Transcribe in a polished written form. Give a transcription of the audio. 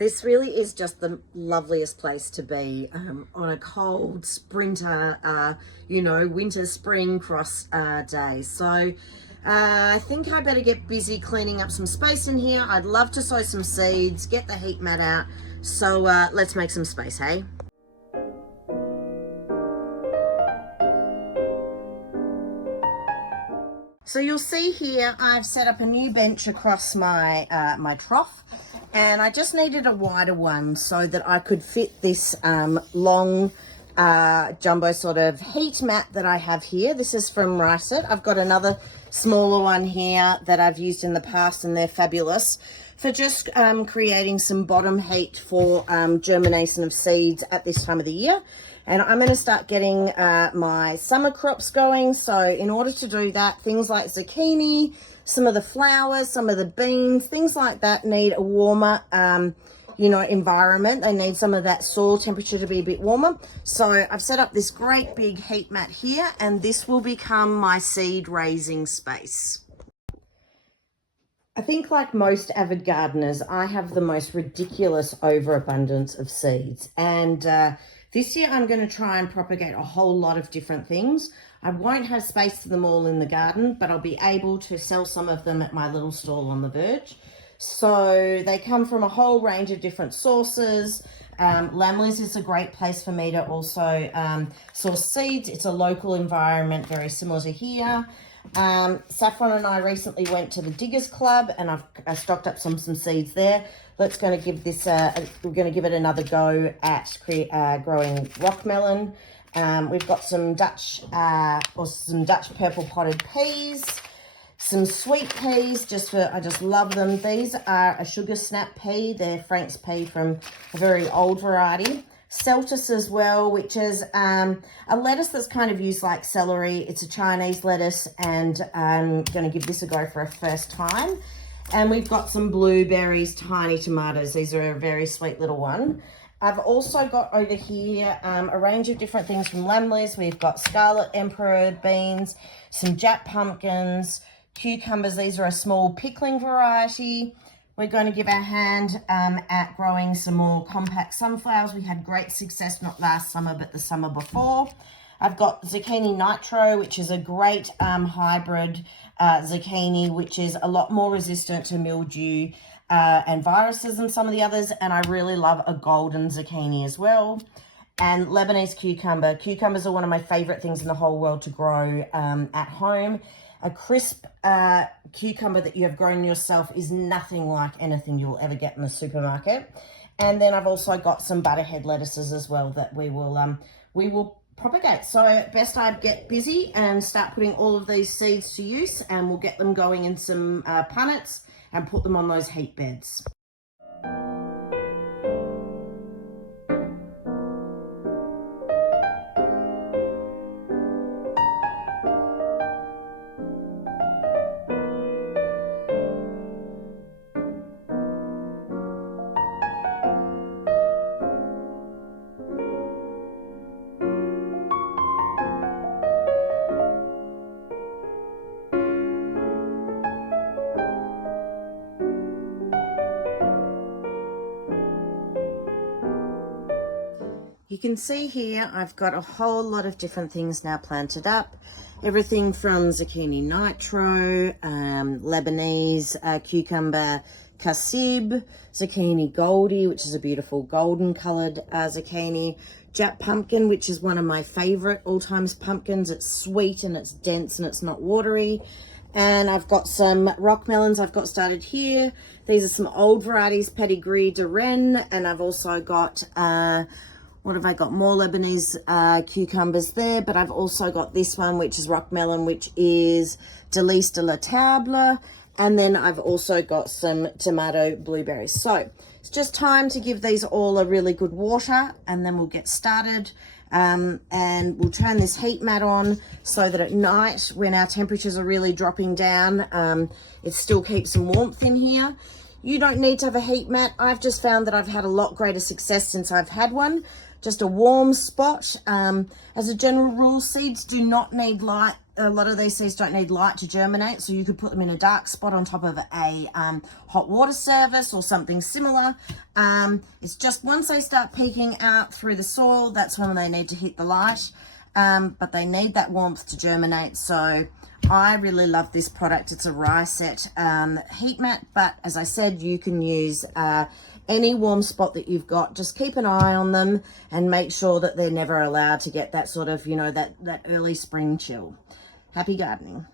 This really is just the loveliest place to be on a cold sprinter, winter, spring cross day. So I think I better get busy cleaning up some space in here. I'd love to sow some seeds, get the heat mat out. So let's make some space, hey? So you'll see here, I've set up a new bench across my my trough, and I just needed a wider one so that I could fit this long jumbo sort of heat mat that I have here. This is from Ryset. I've got another smaller one here that I've used in the past, and they're fabulous for just creating some bottom heat for germination of seeds at this time of the year. And I'm going to start getting my summer crops going. So in order to do that, things like zucchini, some of the flowers, some of the beans, things like that need a warmer, environment. They need some of that soil temperature to be a bit warmer. So I've set up this great big heat mat here, and this will become my seed raising space. I think like most avid gardeners, I have the most ridiculous overabundance of seeds. And this year I'm going to try and propagate a whole lot of different things. I won't have space for them all in the garden, but I'll be able to sell some of them at my little stall on the verge. So they come from a whole range of different sources. Lambley's is a great place for me to also source seeds. It's a local environment, very similar to here. Saffron and I recently went to the Diggers Club, and I stocked up some seeds there. We're going to give it another go at growing rock melon. We've got some Dutch purple potted peas, some sweet peas, I just love them. These are a sugar snap pea. They're Frank's pea from a very old variety. Celtis as well, which is a lettuce that's kind of used like celery. It's a Chinese lettuce, and I'm going to give this a go for a first time. And we've got some blueberries, tiny tomatoes. These are a very sweet little one. I've also got over here a range of different things from Lambley's. We've got Scarlet Emperor beans, some Jap pumpkins, cucumbers. These are a small pickling variety. We're going to give our hand at growing some more compact sunflowers. We had great success, not last summer, but the summer before. I've got Zucchini Nitro, which is a great hybrid zucchini, which is a lot more resistant to mildew and viruses than some of the others. And I really love a golden zucchini as well. And Lebanese cucumber. Cucumbers are one of my favorite things in the whole world to grow at home. A crisp cucumber that you have grown yourself is nothing like anything you'll ever get in the supermarket. And then I've also got some butterhead lettuces as well that we will propagate. So best I get busy and start putting all of these seeds to use, and we'll get them going in some punnets and put them on those heat beds. You can see here I've got a whole lot of different things now planted up. Everything from Zucchini Nitro, Lebanese cucumber Cassib, Zucchini Goldy, which is a beautiful golden coloured zucchini, Jap pumpkin, which is one of my favourite all-time pumpkins. It's sweet and it's dense and it's not watery. And I've got some rock melons I've got started here. These are some old varieties, Pedigree de Rennes, and I've also got what have I got? More Lebanese cucumbers there, but I've also got this one, which is rock melon, which is Delice de la Table. And then I've also got some tomato blueberries. So it's just time to give these all a really good water, and then we'll get started. And we'll turn this heat mat on so that at night, when our temperatures are really dropping down, it still keeps some warmth in here. You don't need to have a heat mat. I've just found that I've had a lot greater success since I've had one. Just a warm spot. As a general rule, seeds do not need light a lot of these seeds don't need light to germinate, so you could put them in a dark spot on top of a hot water service or something similar. It's just once they start peeking out through the soil, that's when they need to hit the light, but they need that warmth to germinate. So I really love this product. It's a Ryset heat mat, but as I said, you can use any warm spot that you've got. Just keep an eye on them and make sure that they're never allowed to get that sort of, you know, that early spring chill. Happy gardening.